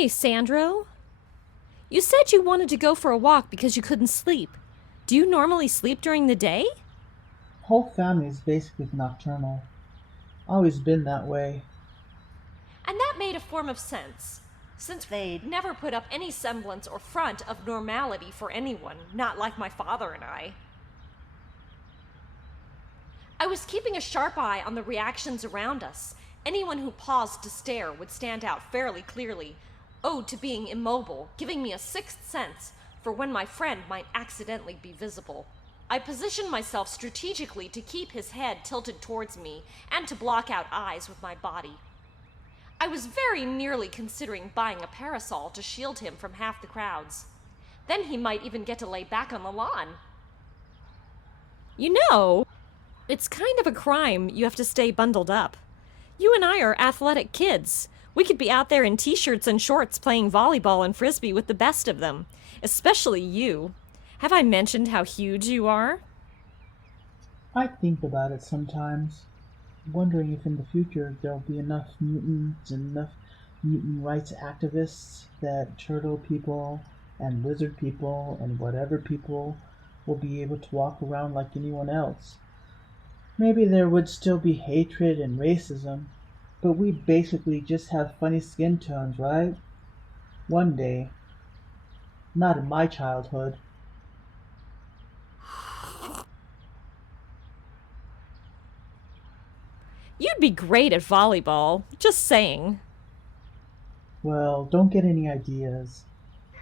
Hey, Sandro. You said you wanted to go for a walk because you couldn't sleep. Do you normally sleep during the day? Whole family is basically nocturnal. Always been that way. And that made a form of sense, since they'd never put up any semblance or front of normality for anyone, not like my father and I. I was keeping a sharp eye on the reactions around us. Anyone who paused to stare would stand out fairly clearly, owed to being immobile, giving me a sixth sense for when my friend might accidentally be visible. I positioned myself strategically to keep his head tilted towards me and to block out eyes with my body. I was very nearly considering buying a parasol to shield him from half the crowds. Then he might even get to lay back on the lawn. You know, it's kind of a crime you have to stay bundled up. You and I are athletic kids. We could be out there in t-shirts and shorts playing volleyball and frisbee with the best of them. Especially you. Have I mentioned how huge you are? I think about it sometimes, wondering if in the future there'll be enough mutants and enough mutant rights activists that turtle people and lizard people and whatever people will be able to walk around like anyone else. Maybe there would still be hatred and racism, but we basically just have funny skin tones, right? One day. Not in my childhood. You'd be great at volleyball. Just saying. Well, don't get any ideas.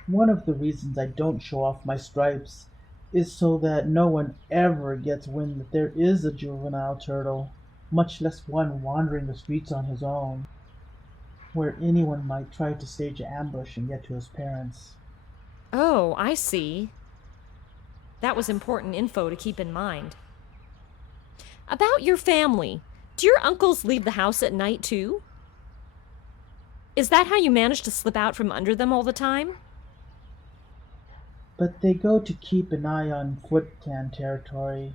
One of the reasons I don't show off my stripes is so that no one ever gets wind that there is a juvenile turtle, much less one wandering the streets on his own, where anyone might try to stage an ambush and get to his parents. Oh, I see. That was important info to keep in mind. About your family. Do your uncles leave the house at night too? Is that how you manage to slip out from under them all the time? But they go to keep an eye on Foot Clan territory,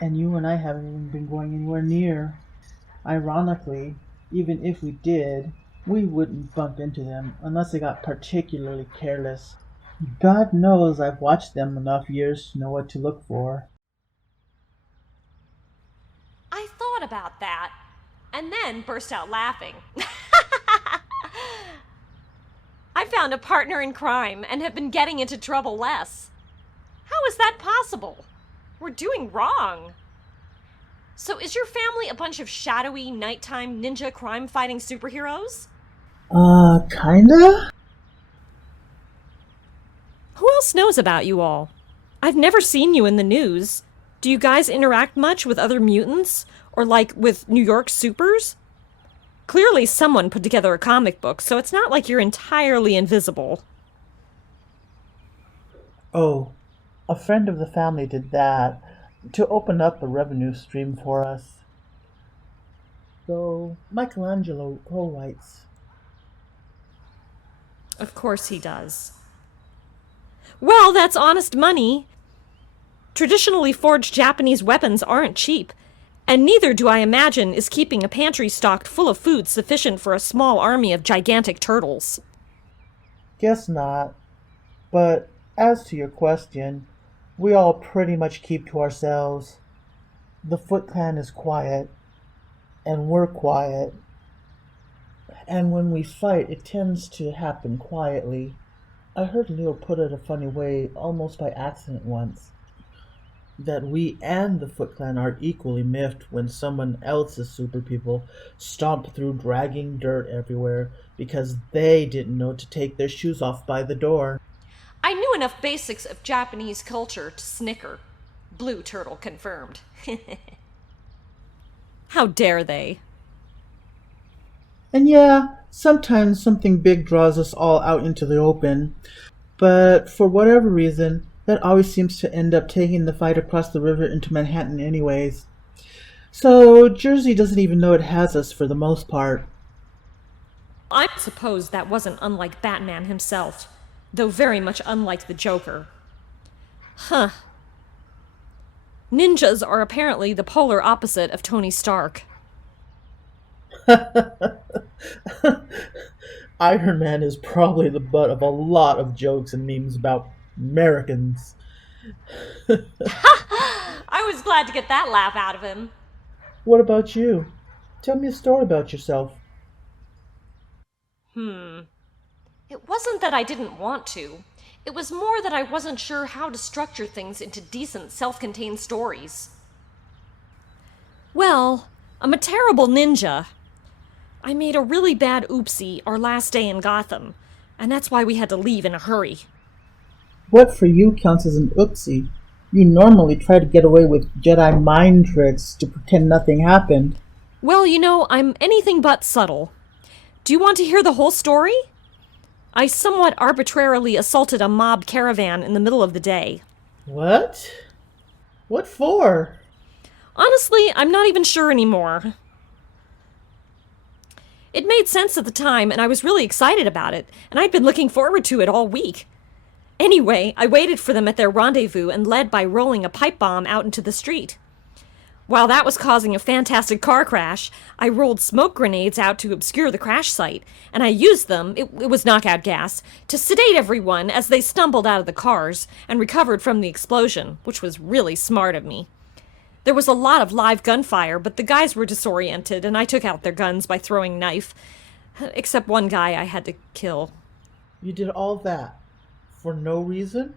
and you and I haven't even been going anywhere near. Ironically, even if we did, we wouldn't bump into them unless they got particularly careless. God knows I've watched them enough years to know what to look for. I thought about that, and then burst out laughing. I found a partner in crime and have been getting into trouble less. How is that possible? We're doing wrong. So is your family a bunch of shadowy, nighttime ninja crime-fighting superheroes? Kinda? Who else knows about you all? I've never seen you in the news. Do you guys interact much with other mutants? Or like with New York supers? Clearly someone put together a comic book, so it's not like you're entirely invisible. Oh, a friend of the family did that to open up a revenue stream for us. So, Michelangelo co-writes. Of course he does. Well, that's honest money. Traditionally forged Japanese weapons aren't cheap, and neither do I imagine is keeping a pantry stocked full of food sufficient for a small army of gigantic turtles. Guess not. But as to your question, we all pretty much keep to ourselves. The Foot Clan is quiet, and we're quiet. And when we fight, it tends to happen quietly. I heard Leo put it a funny way, almost by accident once, that we and the Foot Clan are equally miffed when someone else's super people stomp through dragging dirt everywhere because they didn't know to take their shoes off by the door. I knew enough basics of Japanese culture to snicker. Blue turtle confirmed. How dare they? And yeah, sometimes something big draws us all out into the open, but for whatever reason, that always seems to end up taking the fight across the river into Manhattan anyways. So Jersey doesn't even know it has us for the most part. I suppose that wasn't unlike Batman himself, though very much unlike the Joker. Huh. Ninjas are apparently the polar opposite of Tony Stark. Iron Man is probably the butt of a lot of jokes and memes about Americans. I was glad to get that laugh out of him. What about you? Tell me a story about yourself. It wasn't that I didn't want to. It was more that I wasn't sure how to structure things into decent, self-contained stories. Well, I'm a terrible ninja. I made a really bad oopsie our last day in Gotham, and that's why we had to leave in a hurry. What for you counts as an oopsie? You normally try to get away with Jedi mind tricks to pretend nothing happened. Well, I'm anything but subtle. Do you want to hear the whole story? I somewhat arbitrarily assaulted a mob caravan in the middle of the day. What? What for? Honestly, I'm not even sure anymore. It made sense at the time, and I was really excited about it, and I'd been looking forward to it all week. Anyway, I waited for them at their rendezvous and led by rolling a pipe bomb out into the street. While that was causing a fantastic car crash, I rolled smoke grenades out to obscure the crash site, and I used them, it was knockout gas, to sedate everyone as they stumbled out of the cars and recovered from the explosion, which was really smart of me. There was a lot of live gunfire, but the guys were disoriented, and I took out their guns by throwing knife. Except one guy I had to kill. You did all that for no reason?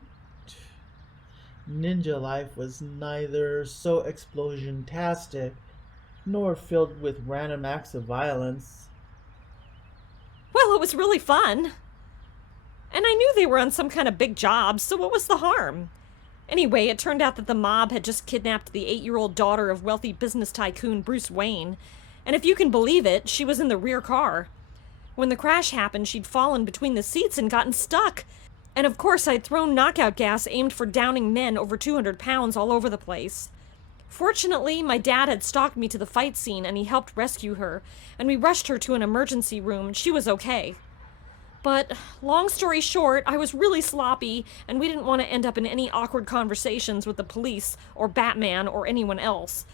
Ninja life was neither so explosion-tastic nor filled with random acts of violence. Well, it was really fun. And I knew they were on some kind of big job, so what was the harm? Anyway, it turned out that the mob had just kidnapped the 8-year-old daughter of wealthy business tycoon Bruce Wayne, and if you can believe it, she was in the rear car. When the crash happened, she'd fallen between the seats and gotten stuck. And of course, I'd thrown knockout gas aimed for downing men over 200 pounds all over the place. Fortunately, my dad had stalked me to the fight scene and he helped rescue her, and we rushed her to an emergency room and she was okay. But, long story short, I was really sloppy, and we didn't want to end up in any awkward conversations with the police, or Batman, or anyone else,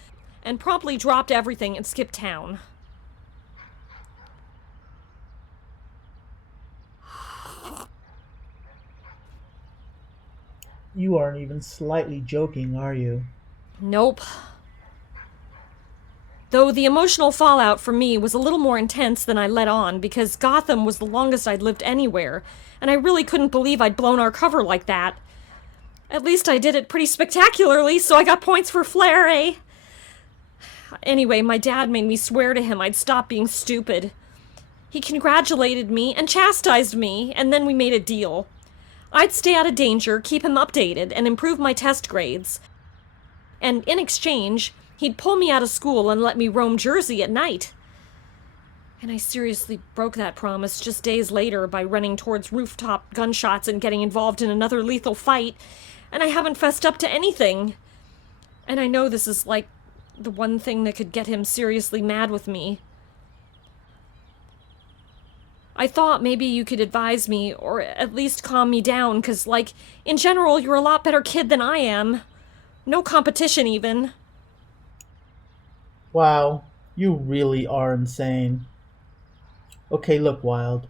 and promptly dropped everything and skipped town. You aren't even slightly joking, are you? Nope. Though the emotional fallout for me was a little more intense than I let on, because Gotham was the longest I'd lived anywhere, and I really couldn't believe I'd blown our cover like that. At least I did it pretty spectacularly, so I got points for flair, eh? Anyway, my dad made me swear to him I'd stop being stupid. He congratulated me and chastised me, and then we made a deal. I'd stay out of danger, keep him updated, and improve my test grades. And in exchange, he'd pull me out of school and let me roam Jersey at night. And I seriously broke that promise just days later by running towards rooftop gunshots and getting involved in another lethal fight, and I haven't fessed up to anything. And I know this is like the one thing that could get him seriously mad with me. I thought maybe you could advise me, or at least calm me down, 'cause, in general, you're a lot better kid than I am. No competition, even. Wow, you really are insane. Okay, look, Wild.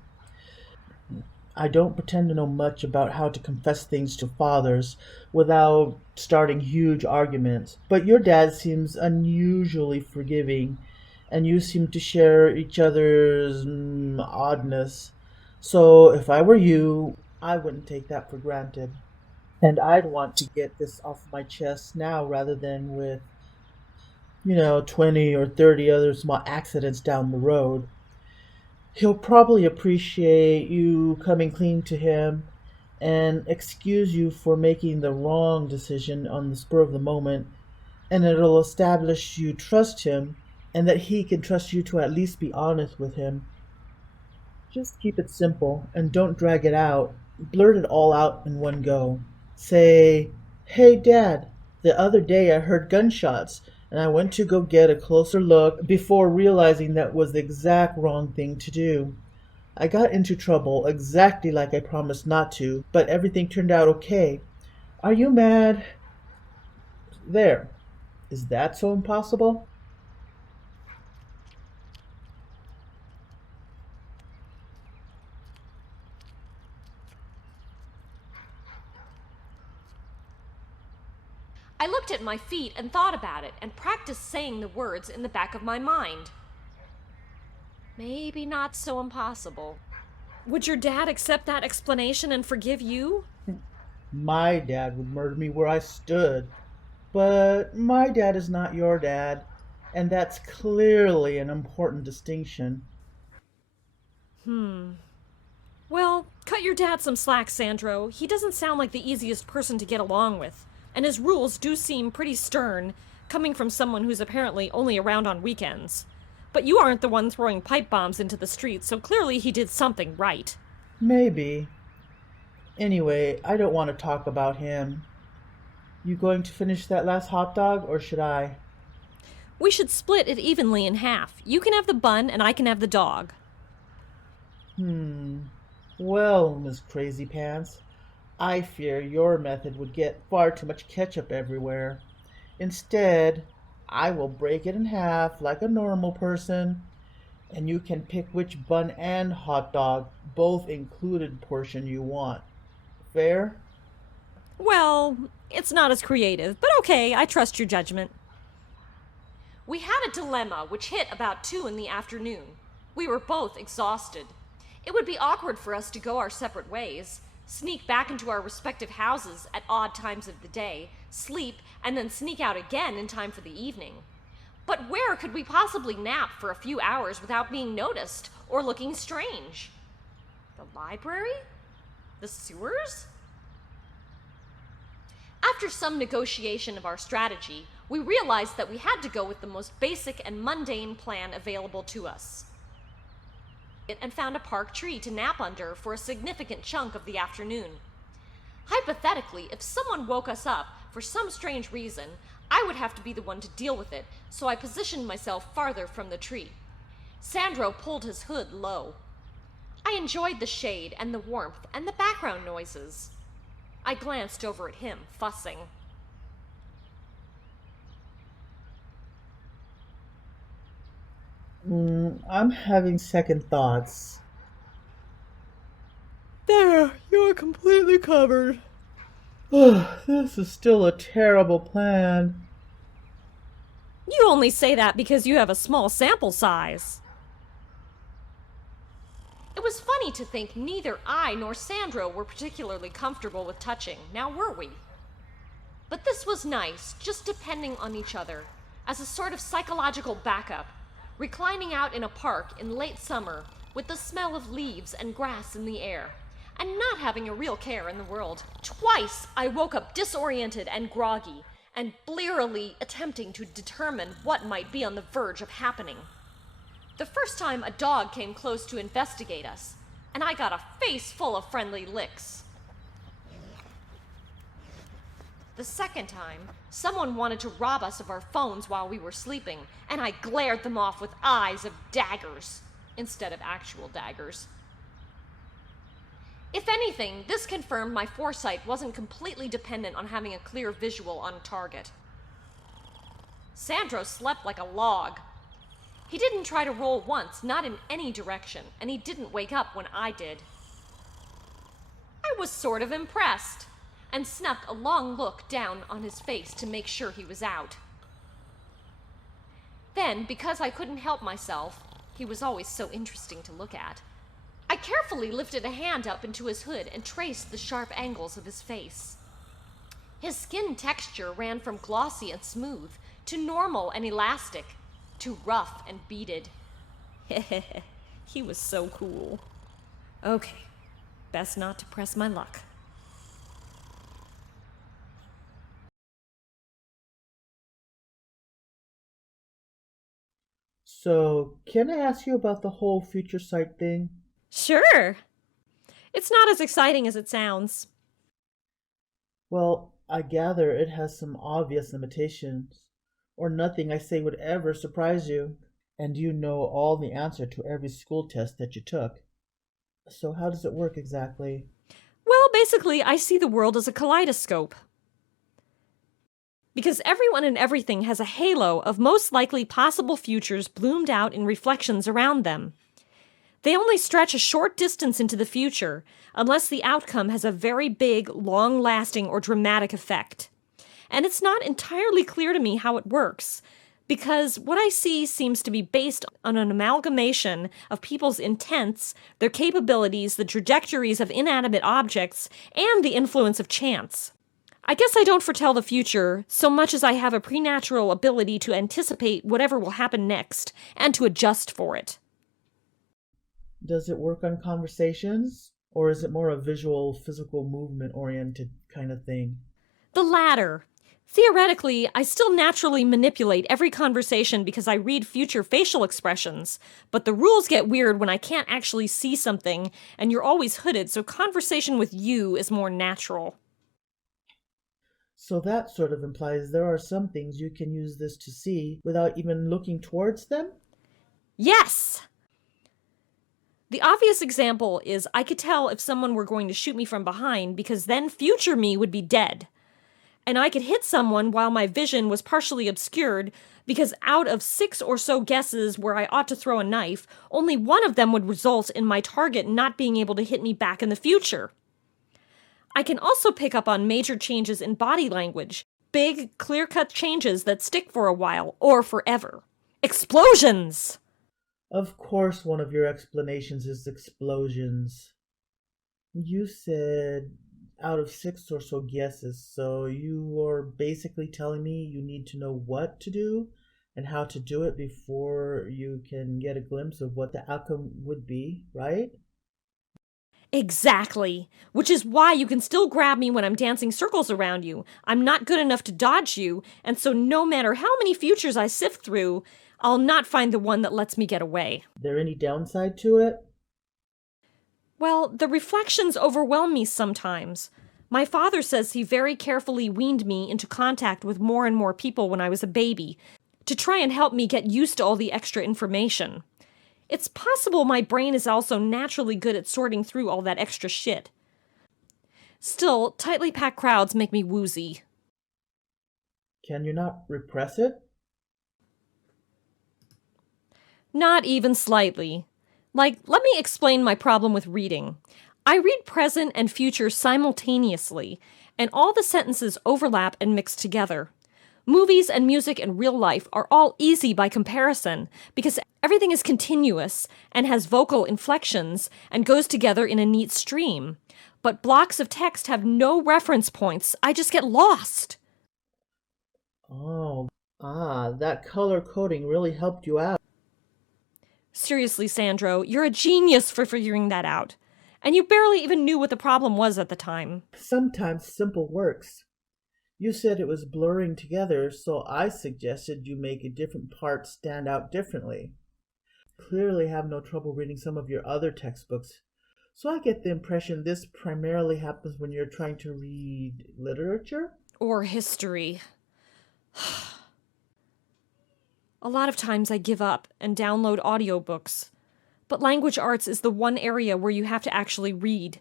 I don't pretend to know much about how to confess things to fathers without starting huge arguments, but your dad seems unusually forgiving, and you seem to share each other's oddness. So if I were you, I wouldn't take that for granted. And I'd want to get this off my chest now rather than with, 20 or 30 other small accidents down the road. He'll probably appreciate you coming clean to him and excuse you for making the wrong decision on the spur of the moment, and it'll establish you trust him and that he can trust you to at least be honest with him. Just keep it simple and don't drag it out. Blurt it all out in one go. Say, "Hey Dad, the other day I heard gunshots and I went to go get a closer look before realizing that was the exact wrong thing to do. I got into trouble exactly like I promised not to, but everything turned out okay. Are you mad?" There. Is that so impossible? I looked at my feet and thought about it and practiced saying the words in the back of my mind. Maybe not so impossible. Would your dad accept that explanation and forgive you? My dad would murder me where I stood. But my dad is not your dad, and that's clearly an important distinction. Well, cut your dad some slack, Sandro. He doesn't sound like the easiest person to get along with, and his rules do seem pretty stern, coming from someone who's apparently only around on weekends. But you aren't the one throwing pipe bombs into the street, so clearly he did something right. Maybe. Anyway, I don't want to talk about him. You going to finish that last hot dog, or should I? We should split it evenly in half. You can have the bun, and I can have the dog. Well, Miss Crazy Pants, I fear your method would get far too much ketchup everywhere. Instead, I will break it in half like a normal person, and you can pick which bun and hot dog, both included, portion you want. Fair? Well, it's not as creative, but okay, I trust your judgment. We had a dilemma which hit about 2 in the afternoon. We were both exhausted. It would be awkward for us to go our separate ways, sneak back into our respective houses at odd times of the day, sleep, and then sneak out again in time for the evening. But where could we possibly nap for a few hours without being noticed or looking strange? The library? The sewers? After some negotiation of our strategy, we realized that we had to go with the most basic and mundane plan available to us, and found a park tree to nap under for a significant chunk of the afternoon. Hypothetically, if someone woke us up for some strange reason, I would have to be the one to deal with it, so I positioned myself farther from the tree. Sandro pulled his hood low. I enjoyed the shade and the warmth and the background noises. I glanced over at him, fussing. I'm having second thoughts. There, you're completely covered. This is still a terrible plan. You only say that because you have a small sample size. It was funny to think neither I nor Sandro were particularly comfortable with touching, now were we? But this was nice, just depending on each other, as a sort of psychological backup, reclining out in a park in late summer with the smell of leaves and grass in the air, and not having a real care in the world. Twice I woke up disoriented and groggy, and blearily attempting to determine what might be on the verge of happening. The first time a dog came close to investigate us, and I got a face full of friendly licks. The second time, someone wanted to rob us of our phones while we were sleeping, and I glared them off with eyes of daggers instead of actual daggers. If anything, this confirmed my foresight wasn't completely dependent on having a clear visual on a target. Sandro slept like a log. He didn't try to roll once, not in any direction, and he didn't wake up when I did. I was sort of impressed, and snuck a long look down on his face to make sure he was out. Then, because I couldn't help myself, he was always so interesting to look at, I carefully lifted a hand up into his hood and traced the sharp angles of his face. His skin texture ran from glossy and smooth to normal and elastic to rough and beaded. He was so cool. Okay, best not to press my luck. So, can I ask you about the whole future sight thing? Sure. It's not as exciting as it sounds. Well, I gather it has some obvious limitations, or nothing I say would ever surprise you, and you know all the answer to every school test that you took. So how does it work exactly? Well, basically, I see the world as a kaleidoscope. Because everyone and everything has a halo of most likely possible futures bloomed out in reflections around them. They only stretch a short distance into the future, unless the outcome has a very big, long-lasting, or dramatic effect. and it's not entirely clear to me how it works. Because what I see seems to be based on an amalgamation of people's intents, their capabilities, the trajectories of inanimate objects, and the influence of chance. I guess I don't foretell the future so much as I have a preternatural ability to anticipate whatever will happen next and to adjust for it. Does it work on conversations, or is it more a visual, physical movement-oriented kind of thing? The latter. Theoretically, I still naturally manipulate every conversation because I read future facial expressions, but the rules get weird when I can't actually see something and you're always hooded, so conversation with you is more natural. So that sort of implies there are some things you can use this to see without even looking towards them? Yes! The obvious example is I could tell if someone were going to shoot me from behind because then future me would be dead. And I could hit someone while my vision was partially obscured because out of 6 or so guesses where I ought to throw a knife, only one of them would result in my target not being able to hit me back in the future. I can also pick up on major changes in body language, big, clear-cut changes that stick for a while or forever. Explosions! Of course one of your explanations is explosions. You said out of 6 or so guesses, so you are basically telling me you need to know what to do and how to do it before you can get a glimpse of what the outcome would be, right? Exactly. Which is why you can still grab me when I'm dancing circles around you. I'm not good enough to dodge you, and so no matter how many futures I sift through, I'll not find the one that lets me get away. There any downside to it? Well, the reflections overwhelm me sometimes. My father says he very carefully weaned me into contact with more and more people when I was a baby, to try and help me get used to all the extra information. It's possible my brain is also naturally good at sorting through all that extra shit. Still, tightly packed crowds make me woozy. Can you not repress it? Not even slightly. Like, let me explain my problem with reading. I read present and future simultaneously, and all the sentences overlap and mix together. Movies and music and real life are all easy by comparison because everything is continuous and has vocal inflections and goes together in a neat stream. But blocks of text have no reference points. I just get lost. That color coding really helped you out. Seriously, Sandro, you're a genius for figuring that out. And you barely even knew what the problem was at the time. Sometimes simple works. You said it was blurring together, so I suggested you make a different part stand out differently. Clearly have no trouble reading some of your other textbooks, so I get the impression this primarily happens when you're trying to read literature? Or history. A lot of times I give up and download audiobooks. But language arts is the one area where you have to actually read.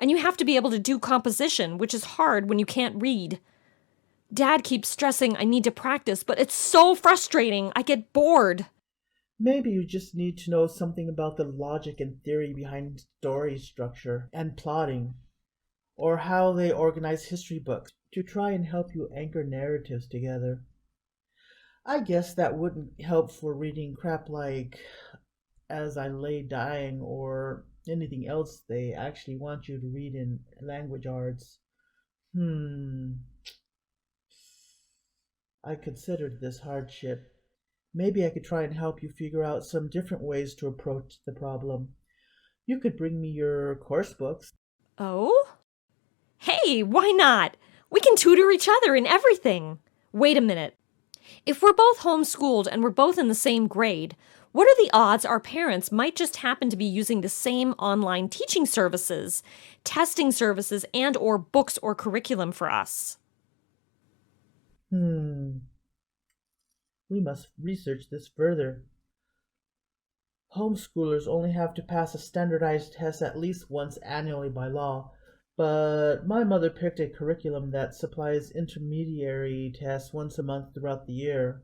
And you have to be able to do composition, which is hard when you can't read. Dad keeps stressing I need to practice, but it's so frustrating. I get bored. Maybe you just need to know something about the logic and theory behind story structure and plotting, or how they organize history books to try and help you anchor narratives together. I guess that wouldn't help for reading crap like As I Lay Dying or anything else they actually want you to read in language arts. I considered this hardship. Maybe I could try and help you figure out some different ways to approach the problem. You could bring me your course books. Oh? Hey, why not? We can tutor each other in everything. Wait a minute. If we're both homeschooled and we're both in the same grade, what are the odds our parents might just happen to be using the same online teaching services, testing services, and or books or curriculum for us? We must research this further. Homeschoolers only have to pass a standardized test at least once annually by law, but my mother picked a curriculum that supplies intermediary tests once a month throughout the year.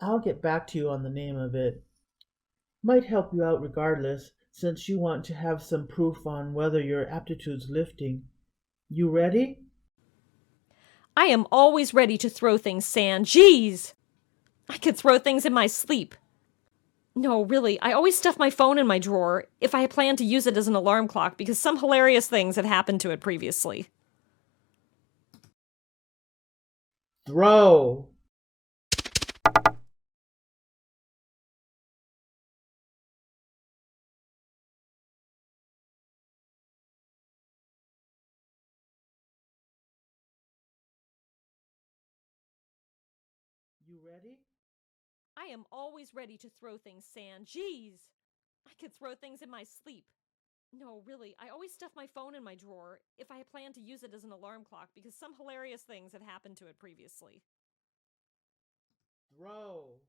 I'll get back to you on the name of it. Might help you out regardless, since you want to have some proof on whether your aptitude's lifting. You ready? I am always ready to throw things, San. Jeez! I could throw things in my sleep. No, really, I always stuff my phone in my drawer if I plan to use it as an alarm clock because some hilarious things have happened to it previously. Throw. You ready? I am always ready to throw things, San. Jeez! I could throw things in my sleep. No, really, I always stuff my phone in my drawer if I plan to use it as an alarm clock because some hilarious things have happened to it previously. Throw.